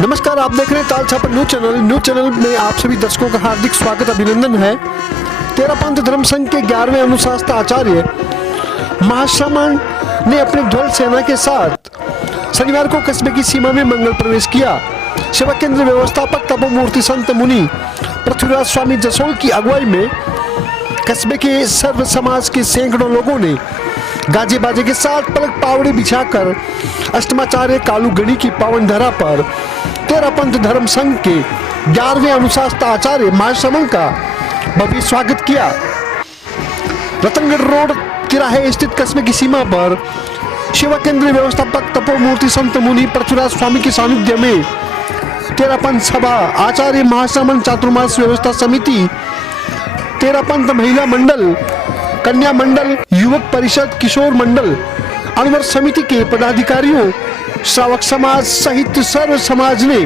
नमस्कार, आप देख रहे हैं ताल छापर न्यूज चैनल में आप सभी दर्शकों का हार्दिक स्वागत अभिनंदन है। तेरापंथ धर्म संघ के 11वें अनुशासन आचार्य महाश्रमण ने अपने ध्वल सेना के साथ शनिवार को कस्बे की सीमा में मंगल प्रवेश किया। सेवा केंद्र व्यवस्थापक तपोमूर्ति संत मुनि पृथ्वीराज स्वामी जसोल की अगुवाई में कस्बे के सर्व समाज के सैकड़ों लोगों ने गाजे बाजे के साथ पलक पावड़े बिछाकर अष्टमाचार्य कालू गणी की पावन धरा पर तेरापंथ धर्म संघ के 11वें अनुशासन आचार्य महाश्रमण का भव्य स्वागत किया। रतनगढ़ रोड तिराहे स्थित कस्बे की सीमा पर सेवा केंद्र व्यवस्थापक तपोमूर्ति संत मुनि पृथ्वीराज स्वामी के सानिध्य में तेरापंथ सभा आचार्य महाश्रमण चातुर्मास व्यवस्था समिति, तेरापंथ महिला मंडल, कन्या मंडल, युवक परिषद, किशोर मंडल, अनवर समिति के पदाधिकारियों, श्रावक समाज सहित सर्व समाज ने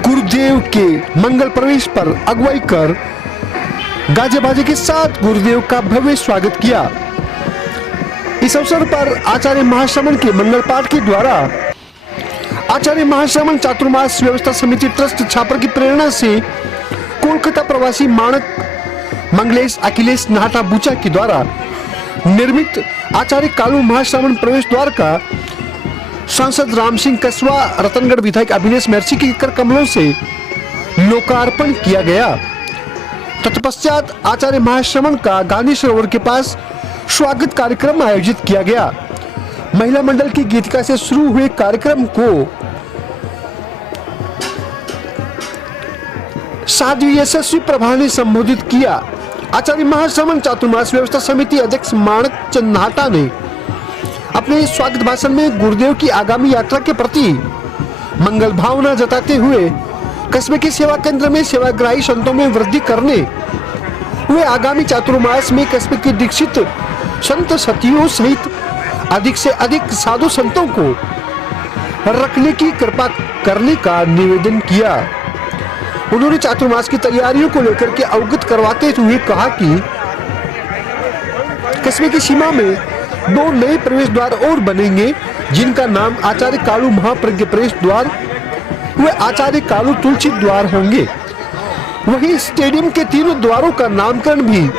गुरुदेव के मंगल प्रवेश पर अगुवाई कर गाजे बाजे के साथ गुरुदेव का भव्य स्वागत किया। इस अवसर पर आचार्य महाश्रमण के मंगल पाठ के द्वारा आचार्य महाश्रमण चातुर्मास व्यवस्था समिति ट्रस्ट छापर की प्रेरणा से कोलकाता प्रवासी मानक मंगलेश अखिलेश नाटा बुचा के द्वारा निर्मित आचार्य कालू महाश्रमण प्रवेश द्वार का सांसद राम सिंह कसवा, रतनगढ़ विधायक अभिनेश महर्षि के कर कमलों से लोकार्पण किया गया। तत्पश्चात आचार्य महाश्रमण का गांधी सरोवर के पास स्वागत कार्यक्रम आयोजित किया गया। महिला मंडल की गीतिका से शुरू हुए कार्यक्रम को साध्वी यशस्वी प्रभा ने संबोधित किया। आचार्य महाश्रमण चातुर्मास व्यवस्था समिति अध्यक्ष माणक चंद नाटा ने अपने स्वागत भाषण में गुरुदेव की आगामी यात्रा के प्रति मंगल भावना जताते हुए कस्बे के सेवा केंद्र में सेवाग्राही संतों में वृद्धि करने हुए आगामी चातुर्मास में कस्बे के दीक्षित संत सतियों सहित अधिक से अधिक साधु संतों को रखने की कृपा करने का निवेदन किया। उन्होंने चातुर्मास की तैयारियों को लेकर के अवगत करवाते हुए कहा कि कस्बे की सीमा में 2 नए प्रवेश द्वार और बनेंगे, जिनका नाम आचार्य कालू महाप्रज्ञ प्रवेश द्वार व आचार्य कालू तुलसी द्वार होंगे। वहीं स्टेडियम के 3 द्वारों का नामकरण भी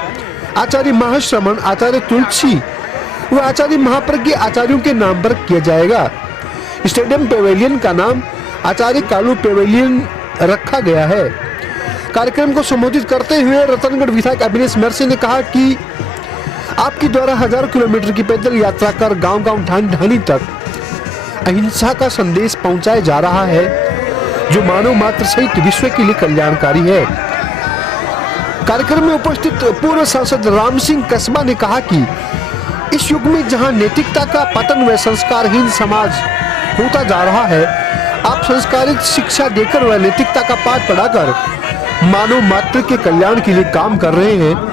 आचार्य महाश्रमण, आचार्य तुलसी व आचार्य महाप्रज्ञ आचार्यों के नाम पर किया जाएगा। स्टेडियम पेवेलियन का नाम आचार्य कालू पेवेलियन रखा गया है। कार्यक्रम को संबोधित करते हुए रतनगढ़ विधायक अभिनेश महर्षि ने कहा कि आपके द्वारा हजारों किलोमीटर की पैदल यात्रा कर गांव-गांव, ढाणी तक अहिंसा का संदेश पहुंचाया जा रहा है, जो मानव मात्र सहित विश्व के लिए कल्याणकारी है। कार्यक्रम में उपस्थित पूर्व सांसद राम सिंह कसबा ने कहा कि इस युग में जहां नैतिकता का पतन व संस्कारहीन समाज होता जा रहा है, आप संस्कारित शिक्षा देकर व नैतिकता का पाठ पढ़ाकर मानव मात्र के कल्याण के लिए काम कर रहे हैं।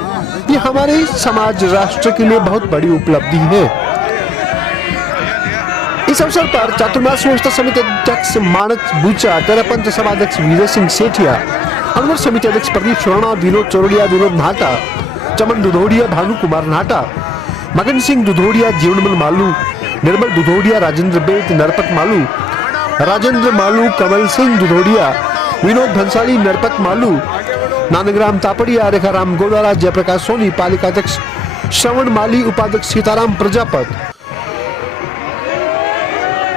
ये हमारे समाज राष्ट्र के लिए बहुत बड़ी उपलब्धि है। इस अवसर पर चातुर्मास व्यवस्था समिति अध्यक्ष माणक बुचा, तेरापंथ सभा अध्यक्ष विजय सिंह सेठिया, अनवर समिति अध्यक्ष प्रदीप शर्मा, विनोद चौरड़िया, विनोद नाटा, चमन दुधोड़िया, भानु कुमार नाटा, मगन सिंह दुधोड़िया, जीवनमल मालू, निर्मल दुधोड़िया, राजेंद्र बेद, नरपत मालू, राजेंद्र मालू, कमल सिंह दुधोड़िया, विनोद भंसाली, नरपत मालू, नानग्राम तापड़िया, रेखाराम गोदारा, जयप्रकाश सोनी, पालिका अध्यक्ष श्रवण माली, उपाध्यक्ष सीताराम प्रजापत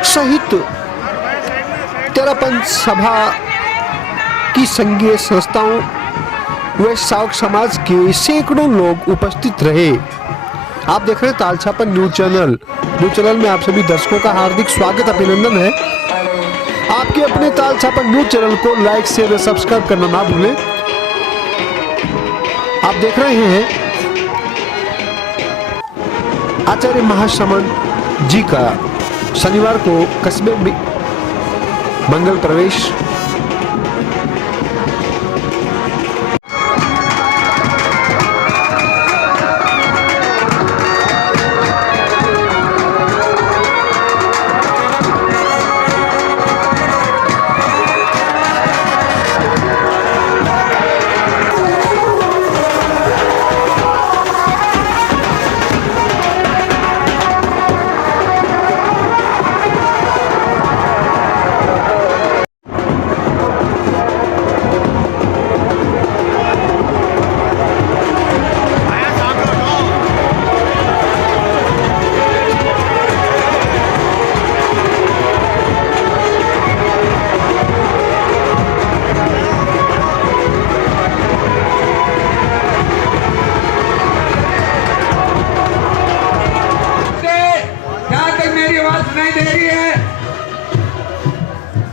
सहित तेरापंथ सभा की संघीय संस्थाओं व श्रावक समाज के सैकड़ों लोग उपस्थित रहे। आप देख रहे हैं ताल छापर न्यूज चैनल में आप सभी दर्शकों का हार्दिक स्वागत अभिनंदन है। आपके अपने ताल छापर न्यूज चैनल को लाइक, शेयर, सब्सक्राइब करना ना भूलें। आप देख रहे हैं आचार्य महाश्रमण जी का शनिवार को कस्बे में मंगल प्रवेश।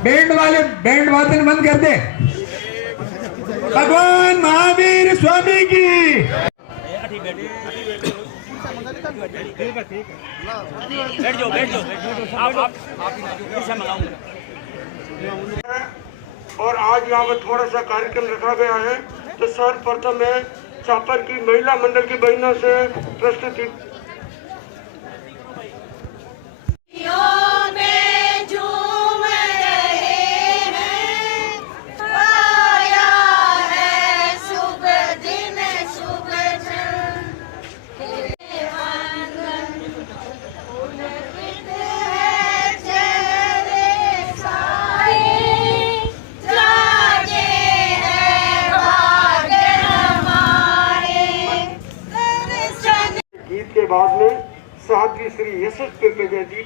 बैंड वादन बंद कर दे। भगवान महावीर स्वामी की। बैठ जाओ आप और आज यहाँ पर थोड़ा सा कार्यक्रम रखा गया है, तो सर्वप्रथम मैं चापर की महिला मंडल की बहनों से प्रस्तुति। गीत के बाद में साध्वी श्री यशस्वी जी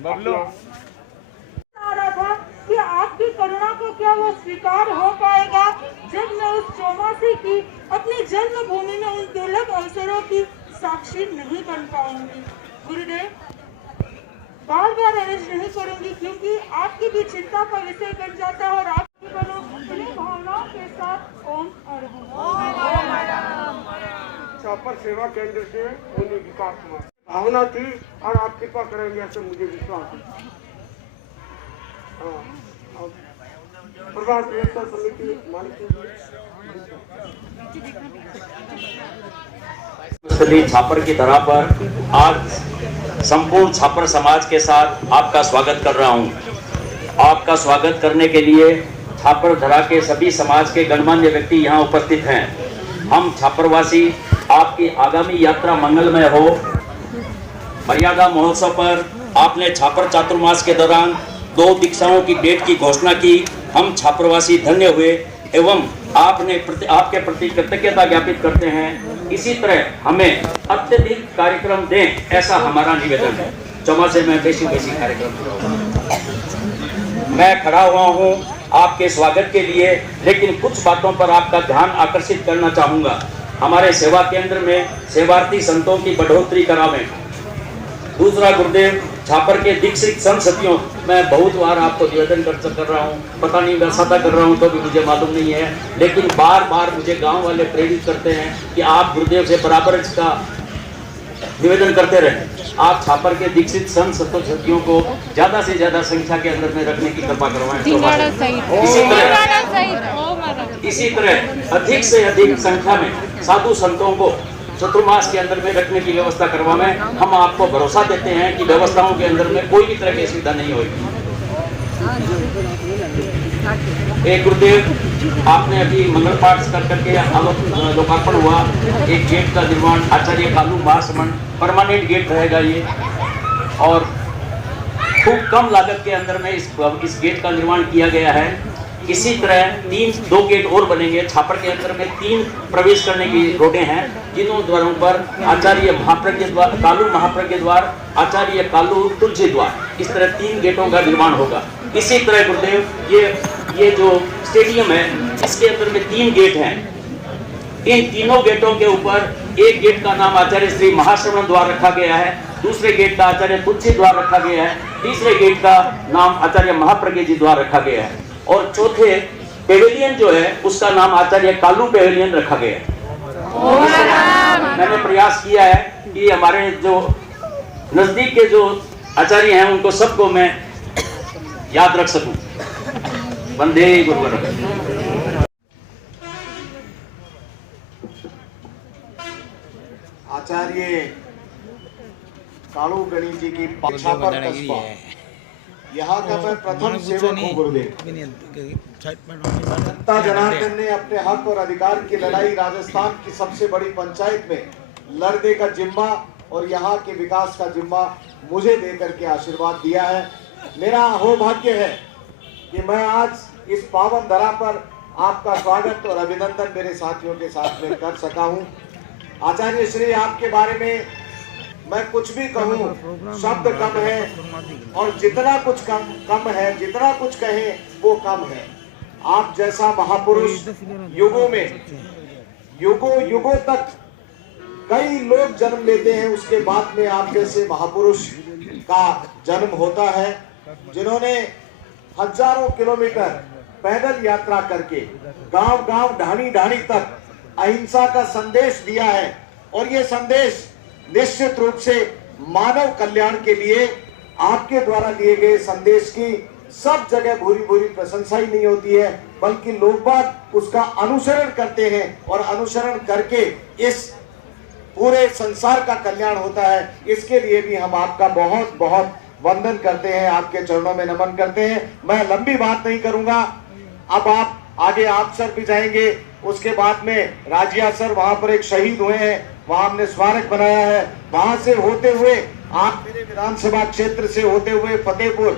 था कि आपकी करुणा को क्या वो स्वीकार हो पाएगा जब मैं उस चौमासी की अपनी जन्मभूमि में उन दुर्लभ अवसरों की साक्षी नहीं बन पाऊंगी। गुरुदेव, बार बार अर्ज नहीं करूंगी क्योंकि आपकी भी चिंता का विषय बन जाता है और आपकी बनो इन्हीं भावनाओं के साथ ओम अरहम। चापर सेवा केंद्र से उन्हें विकास कुमार भावना थी और आप कृपा करेंगे ऐसे मुझे विश्वास है। प्रभात समिति मालिक छापर की धरा पर आज संपूर्ण छापर समाज के साथ आपका स्वागत कर रहा हूं। आपका स्वागत करने के लिए छापर धरा के सभी समाज के गणमान्य व्यक्ति यहां उपस्थित हैं। हम छापरवासी आपकी आगामी यात्रा मंगलमय हो। मर्यादा महोत्सव पर आपने छापर चातुर्मास के दौरान 2 दीक्षाओं की डेट की घोषणा की। हम छापरवासी धन्य हुए एवं आपके प्रति कृतज्ञता ज्ञापित करते हैं। इसी तरह हमें अत्यधिक कार्यक्रम दें, ऐसा हमारा निवेदन है। चौमासे में बेसी कार्यक्रम मैं खड़ा हुआ हूं आपके स्वागत के लिए, लेकिन कुछ बातों पर आपका ध्यान आकर्षित करना चाहूंगा। हमारे सेवा केंद्र में सेवार्थी संतों की बढ़ोतरी करावें। दूसरा, गुरुदेव छापर के दीक्षित संत सतियों, मैं बहुत बार आपको निवेदन कर रहा हूँ, पता नहीं मैं सदा कर रहा हूँ तो भी मुझे मालूम नहीं है, लेकिन बार बार मुझे गांव वाले प्रेरित करते हैं कि आप गुरुदेव से बराबर इसका निवेदन करते रहें। आप छापर के दीक्षित संत सतियों को ज्यादा से ज्यादा संख्या के अंदर में रखने की कृपा करवाएं। इसी तरह अधिक से अधिक संख्या में साधु संतों को चतुर्मास के अंदर में रखने की व्यवस्था करवाएं। हम आपको भरोसा देते हैं कि व्यवस्थाओं के अंदर में कोई भी तरह की सुविधा नहीं होगी। एक गुरुदेव, आपने अभी मंगल पाठ करके लोकार्पण हुआ। एक गेट का निर्माण आचार्य कालू महासमण परमानेंट गेट रहेगा ये, और खूब कम लागत के अंदर में इस गेट का निर्माण किया गया है। इसी तरह 2 गेट और बनेंगे। छापर के अंदर में 3 प्रवेश करने की रोडें हैं, जिन्हों द्वारों पर आचार्य महाप्रज्ञ द्वार, कालू महाप्रज्ञ द्वार, आचार्य कालू तुलसी द्वार, इस तरह 3 गेटों का निर्माण होगा। इसी तरह गुरुदेव, ये जो स्टेडियम है इसके अंदर में 3 गेट हैं। इन तीनों गेटों के ऊपर एक गेट का नाम आचार्य श्री महाश्रवण द्वार रखा गया है, दूसरे गेट का आचार्य तुलसी द्वार रखा गया है, तीसरे गेट का नाम आचार्य महाप्रज्ञ जी द्वार रखा गया है, और चौथे पेवेलियन जो है उसका नाम आचार्य कालू पेवेलियन रखा गया है। मैंने प्रयास किया है कि हमारे जो नजदीक के जो आचार्य हैं उनको सबको मैं याद रख सकूं। वंदे गुरुवर। आचार्य कालू गणेश जी की छापर कस्बा, यहाँ का मैं प्रथम सेवक हूँ गुरुदेव। दत्ता जनार्दन ने अपने हक और अधिकार की लड़ाई राजस्थान की सबसे बड़ी पंचायत में लड़ने का जिम्मा और यहाँ के विकास का जिम्मा मुझे देकर के आशीर्वाद दिया है। मेरा सौभाग्य है कि मैं आज इस पावन धरा पर आपका स्वागत और अभिनंदन मेरे साथियों के साथ में कर सका हूँ। आचार्य श्री, आपके बारे में मैं कुछ भी कहूँ शब्द कम है, और जितना कुछ कम है, जितना कुछ कहें वो कम है। आप जैसा महापुरुष युगों में युगों तक कई लोग जन्म लेते हैं, उसके बाद में आप जैसे महापुरुष का जन्म होता है, जिन्होंने हजारों किलोमीटर पैदल यात्रा करके गांव गांव ढाणी ढाणी तक अहिंसा का संदेश दिया है। और ये संदेश निश्चित रूप से मानव कल्याण के लिए आपके द्वारा दिए गए संदेश की सब जगह भूरी भूरी प्रशंसा ही नहीं होती है, बल्कि लोग बाग उसका अनुसरण करते हैं और अनुसरण करके इस पूरे संसार का कल्याण होता है। इसके लिए भी हम आपका बहुत बहुत वंदन करते हैं, आपके चरणों में नमन करते हैं। मैं लंबी बात नहीं करूंगा, अब आप आगे आप सर भी जाएंगे, उसके बाद में राजिया सर वहां पर एक शहीद हुए हैं, वहां हमने स्मारक बनाया है, वहां से होते हुए आप मेरे विधानसभा क्षेत्र से होते हुए फतेहपुर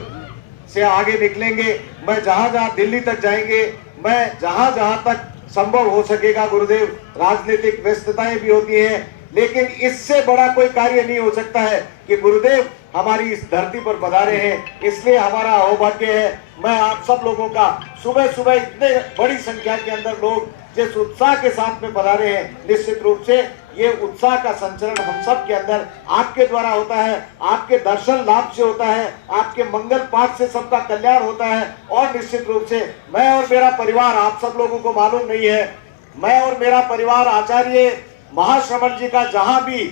से आगे निकलेंगे। मैं जहां जहां दिल्ली तक जाएंगे, मैं जहां जहां तक संभव हो सकेगा गुरुदेव, राजनीतिक व्यस्तताएं भी होती हैं, लेकिन इससे बड़ा कोई कार्य नहीं हो सकता है कि गुरुदेव हमारी इस धरती पर पधारे हैं। इसलिए हमारा सौभाग्य है, मैं आप सब लोगों का सुबह सुबह इतने बड़ी संख्या के अंदर लोग जिस उत्साह के साथ में पधारे हैं, निश्चित रूप से ये उत्साह का संचरण हम सब के अंदर आपके द्वारा होता है, आपके दर्शन लाभ से होता है, आपके मंगल पाठ से सबका कल्याण होता है। और निश्चित रूप से मैं और मेरा परिवार, आप सब लोगों को मालूम नहीं है, मैं और मेरा परिवार आचार्य महाश्रमण जी का जहां भी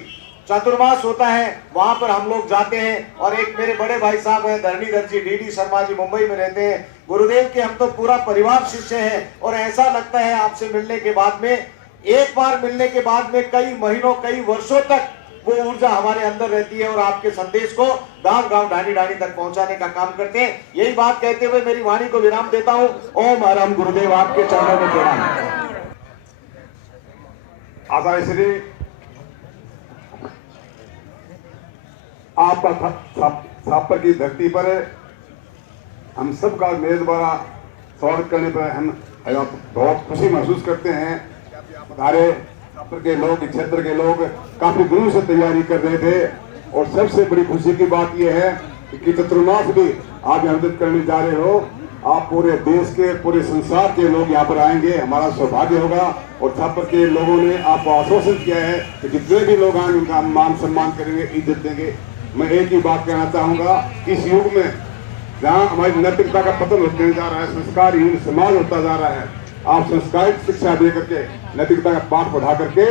चतुर्मास होता है वहां पर हम लोग जाते हैं। और एक मेरे बड़े भाई साहब हैं धरणीधर जी, डीडी शर्मा जी, मुंबई में रहते हैं। गुरुदेव के हम तो पूरा परिवार शिष्य हैं, और ऐसा लगता है आपसे मिलने के बाद में, एक बार मिलने के बाद में कई महीनों कई वर्षों तक वो ऊर्जा हमारे अंदर रहती है और आपके संदेश को गांव गांव ढाणी ढाणी तक पहुंचाने का काम करते हैं। यही बात कहते हुए मेरी वाणी को विराम देता हूं। ओम हरम गुरुदेव, आपके चरणों में प्रणाम। आचार्य श्री आपका छापर की धरती पर हम सबका मेरे द्वारा स्वागत करने पर हम बहुत खुशी महसूस करते हैं। हमारे छापर के लोग, क्षेत्र के लोग काफी दिनों से तैयारी कर रहे थे, और सबसे बड़ी खुशी की बात यह है कि चतुर्मास भी आप आयोजित करने जा रहे हो। आप पूरे देश के, पूरे संसार के लोग यहाँ पर आएंगे, हमारा सौभाग्य होगा। और छापर के लोगों ने आपको आश्वासन किया है कि जितने भी लोग आएंगे उनका मान सम्मान करेंगे, इज्जत देंगे। मैं एक ही बात कहना चाहूंगा, इस युग में जहाँ हमारी नैतिकता का पतन होते जा रहा है, संस्कारहीन समाज होता जा रहा है, आप संस्कारित शिक्षा दे करके, नैतिकता का पाठ पढ़ा करके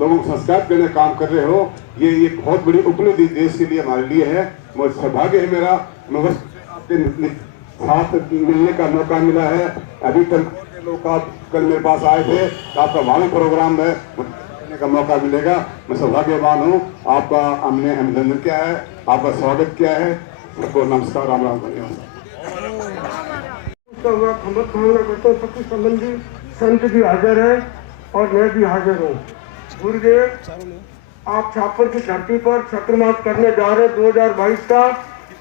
लोगों को संस्कार देने काम कर रहे हो। ये एक बहुत बड़ी उपलब्धि देश के लिए, हमारे लिए है। मुझे सौभाग्य है मेरा, मैं बस आपके साथ मिलने का मौका मिला है। अभी तक लोग आप कल मेरे पास आए थे, तो आपका वहाँ प्रोग्राम है, का मौका मिलेगा। मैं सौभाग्यवान हूँ, आपका हमने अभिनंदन किया है, आपका स्वागत किया है। सबको नमस्कार, राम राम, धन्यवाद। सखी संबंधी संत भी हाजिर है और मैं भी हाजिर हूँ। गुरुदेव, आप छापर की धरती पर चतुर्मास करने जा रहे 2022 का,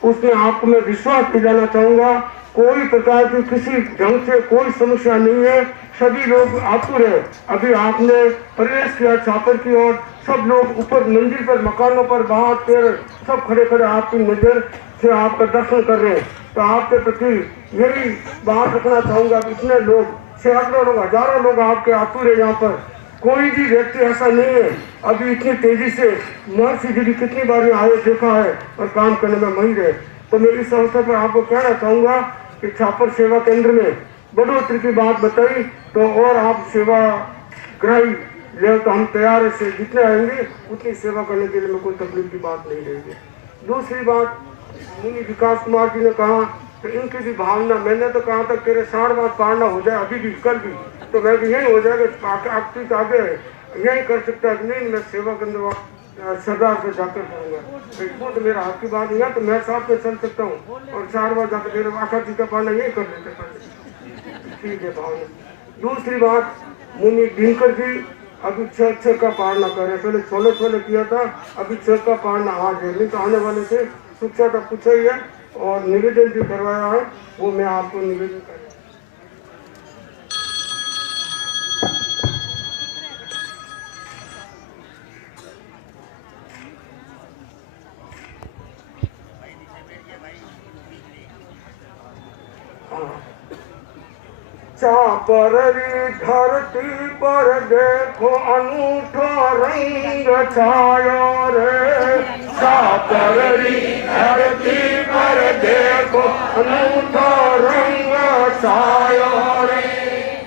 उसमें आपको मैं विश्वास दिलाना चाहूंगा, कोई प्रकार की किसी ढंग से कोई समस्या नहीं है। सभी लोग आतुर है। अभी आपने प्रवेश किया छापर की ओर, सब लोग ऊपर मंदिर पर, मकानों पर, बाहर पैर सब खड़े खड़े आपकी नजर से आपका दर्शन कर रहे हैं। तो आपके प्रति यही बात रखना चाहूंगा, इतने लोग, सैकड़ों लोग, हजारों लोग आपके आतुर है। यहाँ पर कोई भी व्यक्ति ऐसा नहीं है अभी इतनी तेजी से महर्षि जी कितनी बार आए देखा है और काम करने में महिर है। तो मैं इस अवसर पर आपको कहना चाहूंगा कि छापर सेवा केंद्र में बढ़ोतरी की बात बताई, तो और आप सेवा ग्राही ले तो हम तैयार है, से जितने आएंगे उतनी सेवा करने के लिए में कोई तकलीफ की बात नहीं रहेगी। दूसरी बात, मुनि विकास कुमार जी ने कहा कि इनकी भी भावना, मैंने तो कहा था तेरे 8.5 पारना हो जाए अभी भी, कल भी, तो मैं भी यही हो जाएगा, आगे यही कर सकता है। नहीं, मैं सेवा करने सरदार से जाकर करूँगा, तो मेरा हाथ की बात नहीं है, तो मैं साथ में चल सकता हूँ और 4 बार जाकर मेरे आखा जी का पाना यही कर देते। ठीक है भावना। दूसरी बात, मुनि दिनकर जी अभी 6 का पारना कर रहे, पहले छोले किया था, अभी 6 का पारना आज है। नहीं तो आने वाले से शिक्षा का पूछा ही है और निवेदन भी करवाया है, वो मैं आपको निवेदन कर। छापर धरती पर देखो अनूठा रंग छाया रे, सापररी धरती पर देखो अनूठा रंग छायो रे।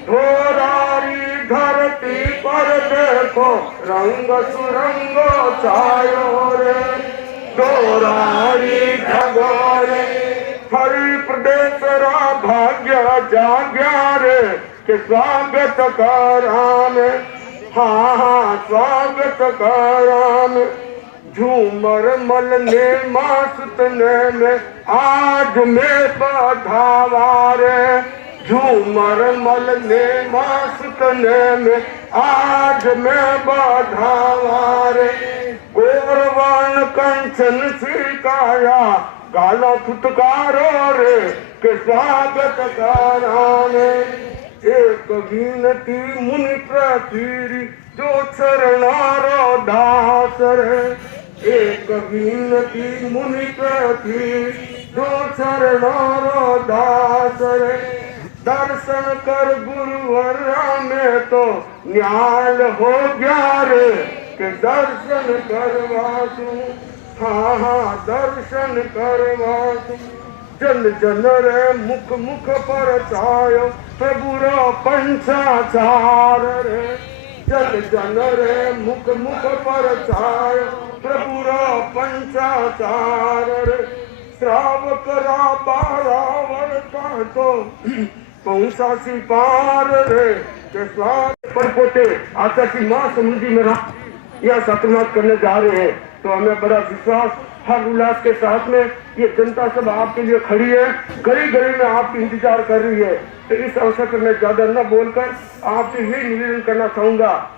ढोरारी धरती पर देखो रंग सुरंग छायो रे। ढोरारी ढगोरे हरि प्रदेश रा भाग्य जाग्या रे के स्वागत कराम। हाँ हाँ स्वागत कराम। झूमर मल ने मासुतने में आज में बधावा रे। झूमर मल ने मासुतने में आज में बधावा रे। गौरवान कंचन सिकाया गाला फुटकारो रे के स्वागत कराने। एक विनती मुनि प्रतीरी जो चरणारो दास रे। एक विनती मुनि प्रतीरी जो चरणारो दास रे। दर्शन कर गुरुवर में तो न्याल हो गया रे के दर्शन करवा दूं। हाँ हाँ दर्शन करवा दूं। जन जन रे मुख मुख पर छायो प्रभु रो पंचाचार रे। जन जन रे मुख मुख पर छायो प्रभु रो पंचाचार रे। श्रावक रा बारावर का तो पहुंचा सी पार रे के स्वागत पर पोते आशा की माँ समुद्री में यह सतमात करने जा रहे हैं। तो हमें बड़ा विश्वास हर उल्लास के साथ में ये जनता सब आपके लिए खड़ी है, गली गली में आपकी इंतजार कर रही है। तो इस अवसर पर मैं ज्यादा न बोलकर आपसे ये निवेदन करना चाहूंगा।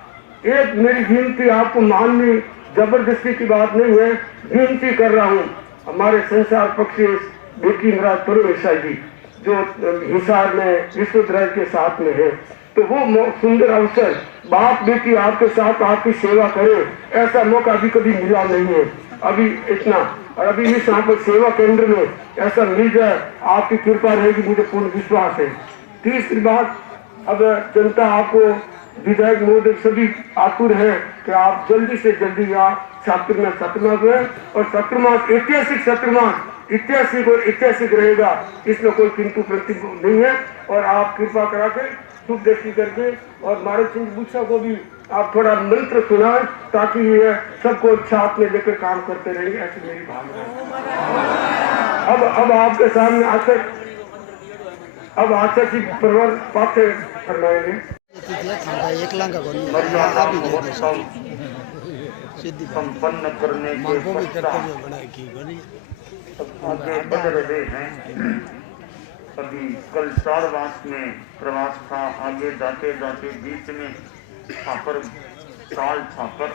एक मेरी विनती आपको माननी जबरदस्ती की बात नहीं है, विनती कर रहा हूँ। हमारे संसार पक्षी बेटी महाराज परमेश्वर जी जो हिसार में विश्वविद्यालय के साथ में है, तो वो सुंदर अवसर बाप बेटी आपके साथ आपकी सेवा करे, ऐसा मौका अभी कभी मिला नहीं है। अभी इतना और अभी इस यहाँ पर सेवा केंद्र में ऐसा मिल जाए, आपकी कृपा रहेगी, मुझे पूर्ण विश्वास है। तीसरी बात, अब जनता आपको विधायक महोदय सभी आतुर है कि आप जल्दी से जल्दी यहाँ छात्र में सत्रमास हुए और सत्रमास ऐतिहासिक सत्रमास ऐतिहासिक और ऐतिहासिक रहेगा, इसमें कोई किंतु प्रति नहीं है। और आप कृपा करा के शुभ दृष्टि करके और महाराज सिंह बुच्छा को भी आप थोड़ा मंत्र सुनाएं ताकि ये सबको साथ में लेकर काम करते रहेंगे, ऐसी मेरी भावना है। अब आपके सामने आशा की परिवार पाते फरमाएंगे। संपन्न करने के आगे बढ़ रहे हैं। अभी कल 4 मास में प्रवास था, आगे जाते जाते बीच में छापर साल छापर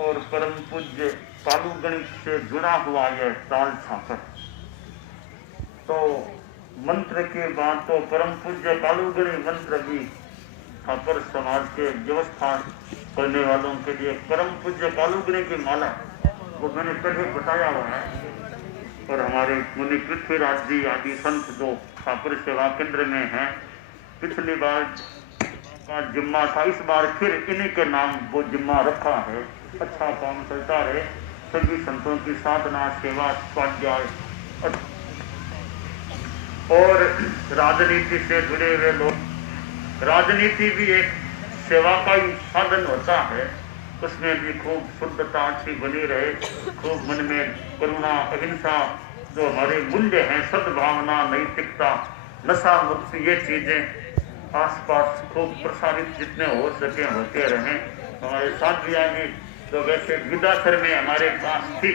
और परम पूज्य कालू गणित से जुड़ा हुआ यह साल छापर। तो मंत्र के बाद तो परम पूज्य कालू गणित मंत्र भी छापर समाज के व्यवस्था करने वालों के लिए परम पूज्य कालू गणित की माला वो मैंने पहले बताया हुआ है। और हमारे मुनि पृथ्वीराज जी आदि संत जो छापर सेवा केंद्र में हैं, पिछली बार का जिम्मा था, इस बार फिर इन्हीं के नाम वो जिम्मा रखा है। अच्छा काम चलता रहे, सभी संतों की साधना सेवा स्वाध्याय और राजनीति से जुड़े हुए लोग। राजनीति भी एक सेवा का ही साधन होता है, उसमें भी खूब शुद्धता अच्छी बनी रहे, खूब मन में करुणा अहिंसा जो हमारे मूल्य हैं, सद्भावना नैतिकता नशा मुक्त ये चीजें आसपास खूब प्रसारित जितने हो सके होते रहें। हमारे साथियाँ भी तो वैसे विदासर में हमारे पास थी,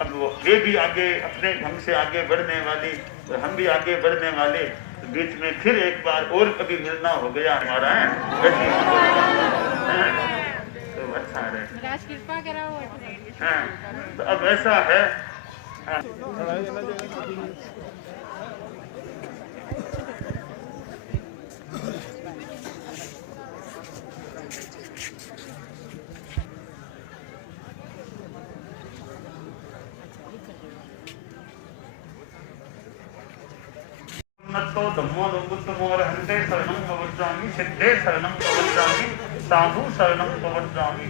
अब वे भी आगे अपने ढंग से आगे बढ़ने वाली और हम भी आगे बढ़ने वाले, बीच में फिर एक बार और कभी मिलना हो गया हमारा है। तो अच्छा रहे, कृपा करा। तो अब ऐसा है। तो धम्मो लोकुत्तमो रहन्ते शरणं प्रवज्जामि सिद्धे शरणं प्रवज्जामि साधु शरणं प्रवज्जामि।